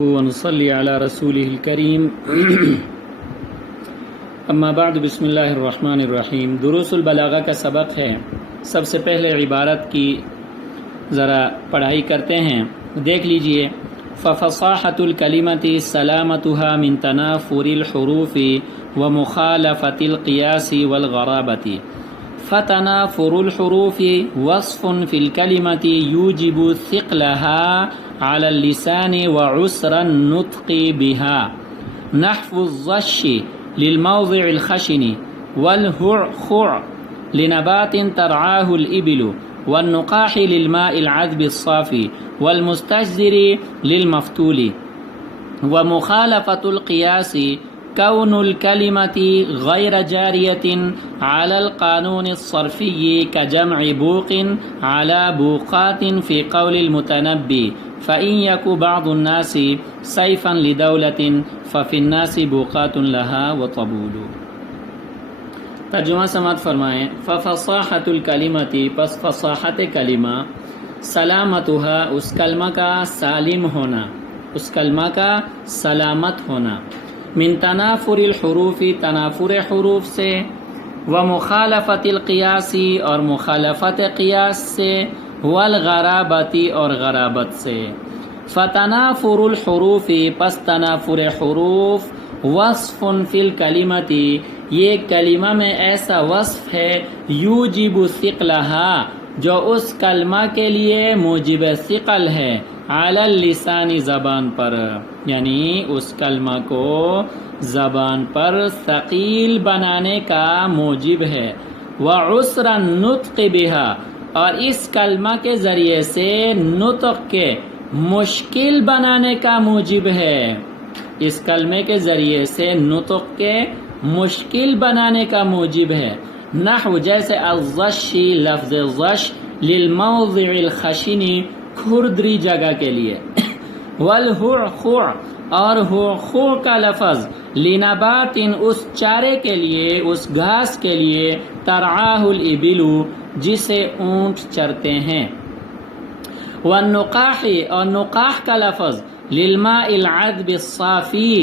ونصلي على رسوله الكريم اما بعد بسم اللہ الرحمن الرحیم۔ دروس البلاغہ کا سبق ہے۔ سب سے پہلے عبارت کی ذرا پڑھائی کرتے ہیں، دیکھ لیجئے۔ ففصاحة الكلمة سلامتها من تنافر الحروف ومخالفة القياس والغرابة۔ فتنافر الحروف وصف في الكلمة يوجب ثقلها على اللسان وعسر النطق بها، نحو الظش للموضع الخشن، والهعخع لنبات ترعاه الإبل، والنقاح للماء العذب الصافي، والمستجزر للمفتول۔ ومخالفة القياس كون الكلمة غير جارية على القانون الصرفي كجمع بوق على بوقات في قول المتنبي، فإن يك بعض الناس سيفا لدولة ففي الناس بوقات لها وطبول۔ ترجمہ سماعت فرمائیں۔ ففصاحة الكلمة، پس فصاحت کلمہ، سلامتها، اس کلمہ کا سالم ہونا، اس کلمہ کا سلامت ہونا، من تنافر الحروف، تنافر حروف سے، ومخالفت القیاس، اور مخالفت قیاس سے، والغرابت، اور غرابت سے۔ فتنافر الحروف، پس تنافر حروف، وصف فی الکلمۃ، یہ کلمہ میں ایسا وصف ہے، یوجب ثقلہا، جو اس کلمہ کے لیے موجب ثقل ہے، علی اللسان، زبان پر، یعنی اس کلمہ کو زبان پر ثقیل بنانے کا موجب ہے، وعسر النطق بها، اور اس کلمہ کے ذریعے سے نطق کے مشکل بنانے کا موجب ہے، اس کلمے کے ذریعے سے نطق کے مشکل بنانے کا موجب ہے۔ نحو، جیسے الظش، لفظ ظش، للموضع الخشن، کھردری جگہ کے لیے، والہعخع، اور ہعخع کا لفظ، لنبات، اس چارے کے لیے، اس گھاس کے لیے، ترعاہ الابل، جسے اونٹ چرتے ہیں، والنقاح، اور نقاح کا لفظ، للماء العذب الصافی،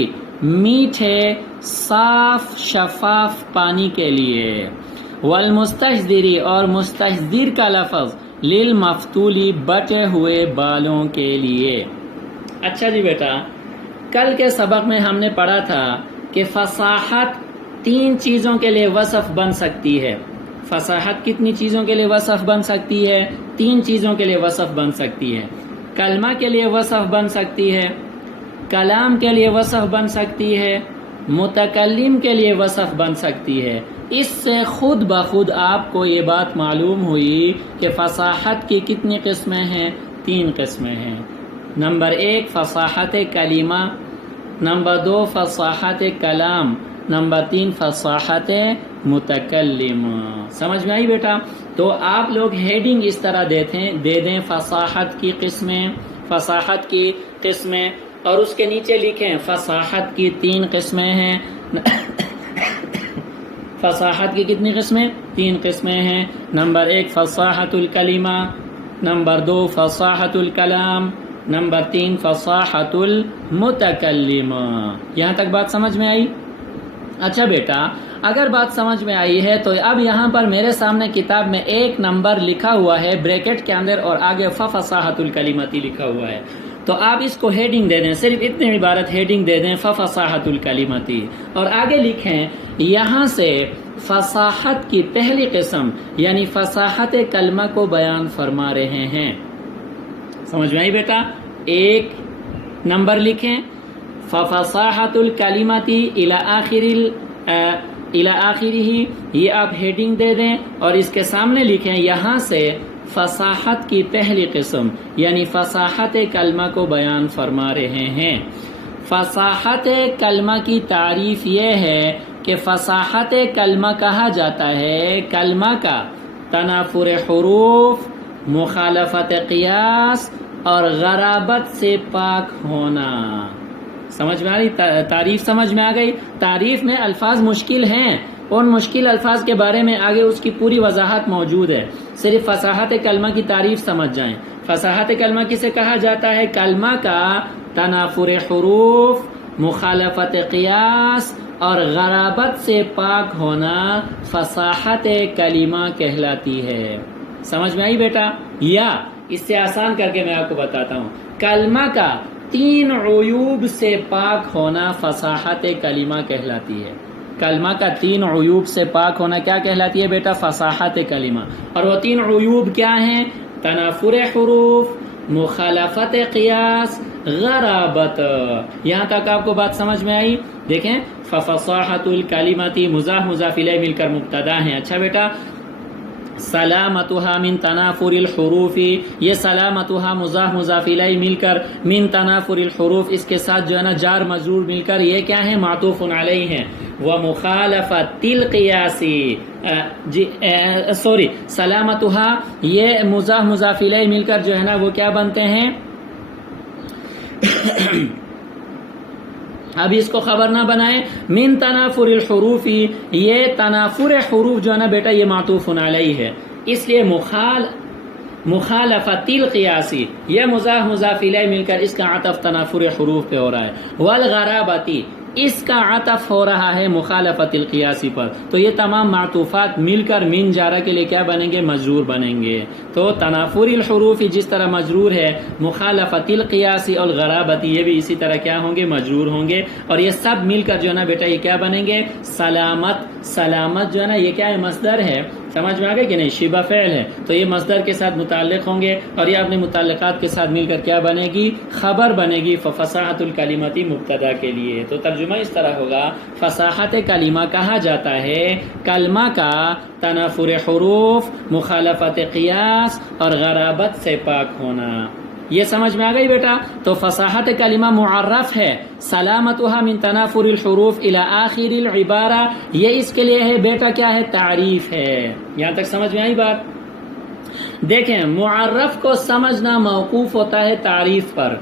میٹھے صاف شفاف پانی کے لیے، والمستجزر، اور مستجزر کا لفظ، للمفتولی، بٹے ہوئے بالوں کے لیے۔ اچھا جی بیٹا، کل کے سبق میں ہم نے پڑھا تھا کہ فصاحت 3 چیزوں کے لیے وصف بن سکتی ہے۔ فصاحت کتنی چیزوں کے لیے وصف بن سکتی ہے؟ 3 چیزوں کے لیے وصف بن سکتی ہے۔ کلمہ کے لیے وصف بن سکتی ہے، کلام کے لیے وصف بن سکتی ہے، متکلم کے لیے وصف بن سکتی ہے۔ اس سے خود بخود آپ کو یہ بات معلوم ہوئی کہ فصاحت کی کتنی قسمیں ہیں؟ 3 قسمیں ہیں۔ نمبر 1 فصاحت کلمہ، نمبر 2 فصاحت کلام، نمبر 3 فصاحت متکلم۔ سمجھ میں آئی بیٹا؟ تو آپ لوگ ہیڈنگ اس طرح دے دیں فصاحت کی قسمیں، فصاحت کی قسمیں، اور اس کے نیچے لکھیں فصاحت کی 3 قسمیں ہیں۔ فصاحت کی کتنی قسمیں؟ 3 قسمیں ہیں۔ نمبر 1 فصاحت الکلمہ، نمبر 2 فصاحت الکلام، نمبر 3 فصاحت المتکلم۔ یہاں تک بات سمجھ میں آئی؟ اچھا بیٹا، اگر بات سمجھ میں آئی ہے تو اب یہاں پر میرے سامنے کتاب میں 1 نمبر لکھا ہوا ہے بریکٹ کے اندر، اور آگے فصاحت الکلمتی لکھا ہوا ہے، تو آپ اس کو ہیڈنگ دے دیں، صرف اتنی عبارت ہیڈنگ دے دیں فصاحت الکلمتی، اور آگے لکھیں یہاں سے فصاحت کی پہلی قسم یعنی فصاحت کلمہ کو بیان فرما رہے ہیں۔ سمجھ میں آئی بیٹا؟ 1 نمبر لکھیں فصاحت الکلمتی الی آخرہ، یہ آپ ہیڈنگ دے دیں، اور اس کے سامنے لکھیں یہاں سے فصاحت کی پہلی قسم یعنی فصاحت کلمہ کو بیان فرما رہے ہیں۔ فصاحت کلمہ کی تعریف یہ ہے کہ فصاحت کلمہ کہا جاتا ہے کلمہ کا تنافر حروف، مخالفت قیاس اور غرابت سے پاک ہونا۔ سمجھ میں آ رہی؟ تعریف سمجھ میں آ گئی؟ تعریف میں الفاظ مشکل ہیں، ان مشکل الفاظ کے بارے میں آگے اس کی پوری وضاحت موجود ہے، صرف فصاحت کلمہ کی تعریف سمجھ جائیں۔ فصاحت کلمہ کسے کہا جاتا ہے؟ کلمہ کا تنافر حروف، مخالفت قیاس اور غرابت سے پاک ہونا فصاحت کلمہ کہلاتی ہے۔ سمجھ میں آئی بیٹا؟ یا اس سے آسان کر کے میں آپ کو بتاتا ہوں، کلمہ کا 3 عیوب سے پاک ہونا فصاحت کلمہ کہلاتی ہے۔ کلمہ کا 3 عیوب سے پاک ہونا کیا کہلاتی ہے بیٹا؟ فصاحت کلمہ۔ اور وہ 3 عیوب کیا ہیں؟ تنافر حروف، مخالفت قیاس، غرابت۔ یہاں تک آپ کو بات سمجھ میں آئی؟ دیکھیں، فصاحت الکلمتی مضاف الیہ مل کر مبتدا ہیں۔ اچھا بیٹا، سلامتها من تنافر الحروف، یہ سلامتها مضاف الیہ مل کر من تنافر الحروف، اس کے ساتھ جو ہے نا جار مجرور مل کر یہ کیا ہے؟ معطوف علیہ ہیں۔ ومخالفت القیاس، سلامتها یہ مضاف الیہ مل کر جو ہے نا وہ کیا بنتے ہیں؟ ابھی اس کو خبر نہ بنائیں، من تنافر الحروف، یہ تنافر حروف جو ہے نا بیٹا یہ معطوف علیہ ہے، اس لیے مخالفت القیاسی یہ مضاف الیہ مل کر اس کا عطف تنافر حروف پہ ہو رہا ہے، والغرابتی اس کا عطف ہو رہا ہے مخالفت القیاسی پر، تو یہ تمام معطوفات مل کر من جارہ کے لیے کیا بنیں گے؟ مجرور بنیں گے۔ تو تنافر الحروف جس طرح مجرور ہے، مخالفت القیاسی اور غرابتی یہ بھی اسی طرح کیا ہوں گے؟ مجرور ہوں گے، اور یہ سب مل کر جو ہے نا بیٹا یہ کیا بنیں گے؟ سلامت جو ہے نا یہ کیا ہے؟ مصدر ہے۔ سمجھ میں آ گئی کہ نہیں؟ شبہ فعل ہے، تو یہ مصدر کے ساتھ متعلق ہوں گے، اور یہ اپنے متعلقات کے ساتھ مل کر کیا بنے گی؟ خبر بنے گی فصاحت الکلمتی مبتدا کے لیے۔ تو ترجمہ اس طرح ہوگا، فصاحت کلمہ کہا جاتا ہے کلمہ کا تنافر حروف، مخالفت قیاس اور غرابت سے پاک ہونا۔ یہ سمجھ میں آ گئی بیٹا؟ تو فصاحت کلمہ معرف ہے، سلامتها من تنافر الحروف الى آخر العبارہ، یہ اس کے لیے ہے بیٹا کیا ہے؟ تعریف ہے۔ یہاں تک سمجھ میں آئی بات؟ دیکھیں، معرف کو سمجھنا موقوف ہوتا ہے تعریف پر۔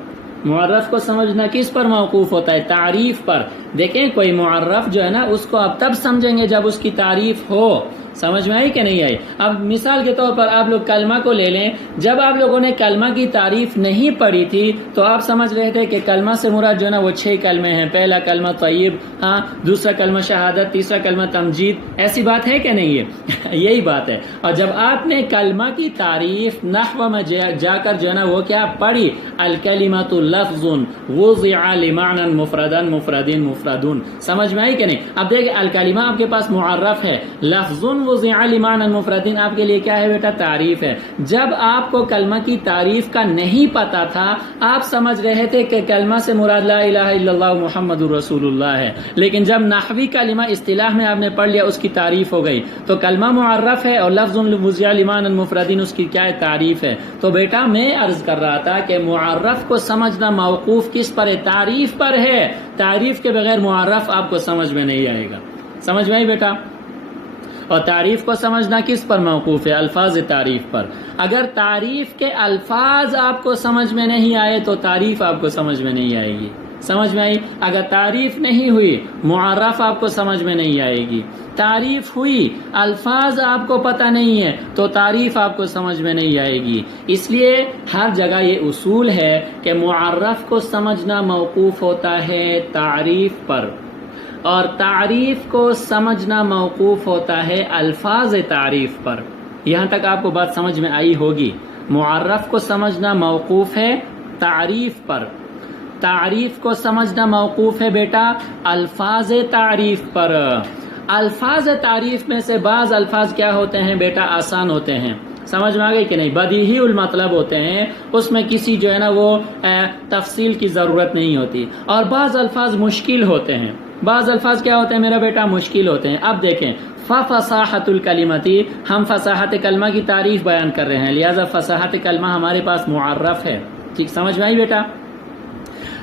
معرف کو سمجھنا کس پر موقوف ہوتا ہے؟ تعریف پر۔ دیکھیں، کوئی معرف جو ہے نا اس کو آپ تب سمجھیں گے جب اس کی تعریف ہو۔ سمجھ میں آئی کہ نہیں آئی؟ اب مثال کے طور پر آپ لوگ کلمہ کو لے لیں، جب آپ لوگوں نے کلمہ کی تعریف نہیں پڑھی تھی تو آپ سمجھ رہے تھے کہ کلمہ سے مراد جو ہے نا وہ 6 کلمے ہیں، پہلا کلمہ طیب، دوسرا کلمہ شہادت، تیسرا کلمہ تمجید، ایسی بات ہے کہ نہیں ہے؟ یہی بات ہے۔ اور جب آپ نے کلمہ کی تعریف نحو میں جا کر جو ہے نا وہ کیا پڑھی؟ الکلمۃ لفظ وضع لمعنى مفردا مفرد مفردون، سمجھ میں آئی کہ نہیں؟ اب دیکھیں، الکلمہ آپ کے پاس معرف ہے، لفظ وضع لمعنى مفرد آپ کے لیے کیا ہے بیٹا؟ تعریف ہے۔ جب آپ کو کلمہ کی تعریف کا نہیں پتا تھا، آپ سمجھ رہے تھے کہ کلمہ سے مراد لا الہ الا اللہ محمد رسول اللہ ہے، لیکن جب نحوی کلمہ اصطلاح میں آپ نے پڑھ لیا، اس کی تعریف ہو گئی، تو کلمہ معرف ہے اور لفظ وضع لمعنى مفرد اس کی کیا ہے؟ تعریف ہے۔ تو بیٹا میں عرض کر رہا تھا کہ معرف کو سمجھنا موقوف کس پر ہے؟ تعریف پر ہے۔ تعریف کے بغیر معرف آپ کو سمجھ میں نہیں آئے گا۔ سمجھ میں آئی بیٹا؟ اور تعریف کو سمجھنا کس پر موقوف ہے؟ الفاظ تعریف پر۔ اگر تعریف کے الفاظ آپ کو سمجھ میں نہیں آئے تو تعریف آپ کو سمجھ میں نہیں آئے گی۔ سمجھ میں آئی؟ اگر تعریف نہیں ہوئی، معرف آپ کو سمجھ میں نہیں آئے گی۔ تعریف ہوئی، الفاظ آپ کو پتہ نہیں ہے تو تعریف آپ کو سمجھ میں نہیں آئے گی۔ اس لیے ہر جگہ یہ اصول ہے کہ معرف کو سمجھنا موقوف ہوتا ہے تعریف پر، اور تعریف کو سمجھنا موقوف ہوتا ہے الفاظ تعریف پر۔ یہاں تک آپ کو بات سمجھ میں آئی ہوگی۔ معرف کو سمجھنا موقوف ہے تعریف پر، تعریف کو سمجھنا موقوف ہے بیٹا الفاظ تعریف پر۔ الفاظ تعریف میں سے بعض الفاظ کیا ہوتے ہیں بیٹا؟ آسان ہوتے ہیں۔ سمجھ میں آ گئی کہ نہیں؟ بدیہی المطلب ہوتے ہیں، اس میں کسی جو ہے نا وہ تفصیل کی ضرورت نہیں ہوتی، اور بعض الفاظ مشکل ہوتے ہیں۔ بعض الفاظ کیا ہوتے ہیں میرا بیٹا؟ مشکل ہوتے ہیں۔ اب دیکھیں، فصاحت الکلمتی، ہم فصاحت کلمہ کی تعریف بیان کر رہے ہیں، لہذا فصاحت کلمہ ہمارے پاس معرف ہے۔ ٹھیک سمجھ میں آئی بیٹا؟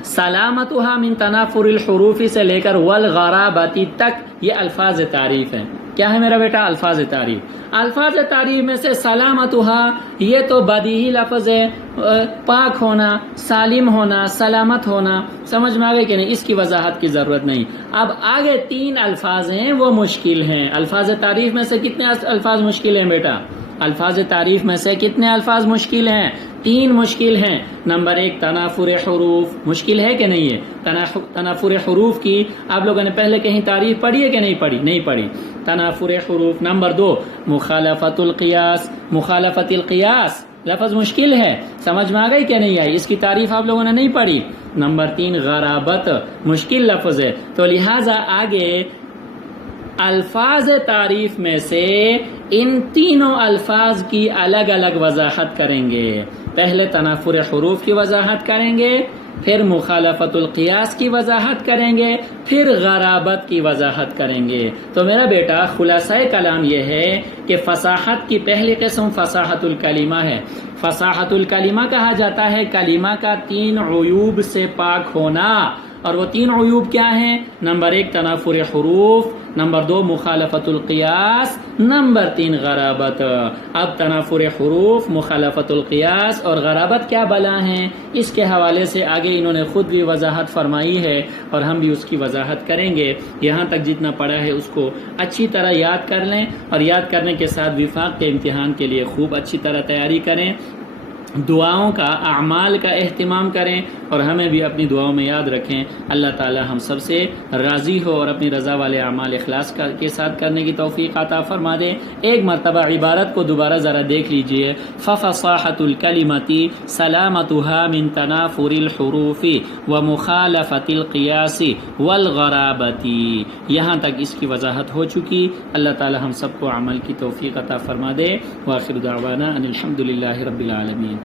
سلامتها من تنافر الحروف سے لے کر والغرابتی تک یہ الفاظ تعریف ہیں۔ کیا ہے میرا بیٹا؟ الفاظ تعریف۔ الفاظ تعریف میں سے سلامتھا، یہ تو بدیہی لفظ ہے، پاک ہونا، سالم ہونا، سلامت ہونا، سمجھ میں آگئے کہ نہیں؟ اس کی وضاحت کی ضرورت نہیں۔ اب آگے 3 الفاظ ہیں وہ مشکل ہیں۔ الفاظ تعریف میں سے کتنے الفاظ مشکل ہیں بیٹا؟ الفاظ تعریف میں سے کتنے الفاظ مشکل ہیں؟ 3 مشکل ہیں۔ نمبر 1 تنافر حروف، مشکل ہے کہ نہیں ہے؟ تنافر حروف کی آپ لوگوں نے پہلے کہیں تعریف پڑھی ہے کہ نہیں پڑھی؟ نہیں پڑھی، تنافر حروف۔ نمبر 2 مخالفت القیاس، مخالفت القیاس لفظ مشکل ہے، سمجھ میں آ گئی کہ نہیں آئی؟ اس کی تعریف آپ لوگوں نے نہیں پڑھی۔ نمبر 3 غرابت، مشکل لفظ ہے، تو لہٰذا آگے الفاظ تعریف میں سے ان تینوں الفاظ کی الگ الگ وضاحت کریں گے۔ پہلے تنافر حروف کی وضاحت کریں گے، پھر مخالفت القیاس کی وضاحت کریں گے، پھر غرابت کی وضاحت کریں گے۔ تو میرا بیٹا خلاصہ کلام یہ ہے کہ فصاحت کی پہلی قسم فصاحت الکلمہ ہے۔ فصاحت الکلمہ کہا جاتا ہے کلمہ کا 3 عیوب سے پاک ہونا، اور وہ 3 عیوب کیا ہیں؟ نمبر 1 تنافر حروف، نمبر 2 مخالفت القیاس، نمبر 3 غرابت۔ اب تنافر حروف، مخالفت القیاس اور غرابت کیا بلا ہیں، اس کے حوالے سے آگے انہوں نے خود بھی وضاحت فرمائی ہے اور ہم بھی اس کی وضاحت کریں گے۔ یہاں تک جتنا پڑھا ہے اس کو اچھی طرح یاد کر لیں، اور یاد کرنے کے ساتھ وفاق کے امتحان کے لیے خوب اچھی طرح تیاری کریں، دعاؤں کا، اعمال کا اہتمام کریں، اور ہمیں بھی اپنی دعاؤں میں یاد رکھیں۔ اللہ تعالی ہم سب سے راضی ہو اور اپنی رضا والے اعمال اخلاص کے ساتھ کرنے کی توفیق عطا فرما دے۔ ایک مرتبہ عبارت کو دوبارہ ذرا دیکھ لیجئے، ففصاحت الکلمۃ سلامتها من تنافر الحروف ومخالفت القیاس والغرابۃ۔ یہاں تک اس کی وضاحت ہو چکی۔ اللہ تعالی ہم سب کو عمل کی توفیق عطا فرما دے۔ وآخر دعوانا ان الحمد للہ رب العالمین۔